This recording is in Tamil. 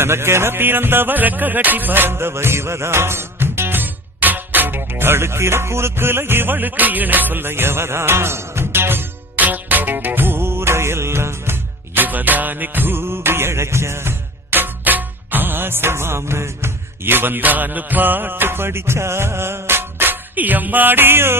எனக்கென பிறந்தவ ரெக்க கட்டி பறந்தவ இவதான். அழுக்கிற குறுக்குல இவளுக்கு இணை சொல்ல எவதான். ஊரையெல்லாம் இவதானே கூவி அழைச்சா. ஆசமாம இவன் தான் பாட்டு படிச்சா. எம்மாடியோ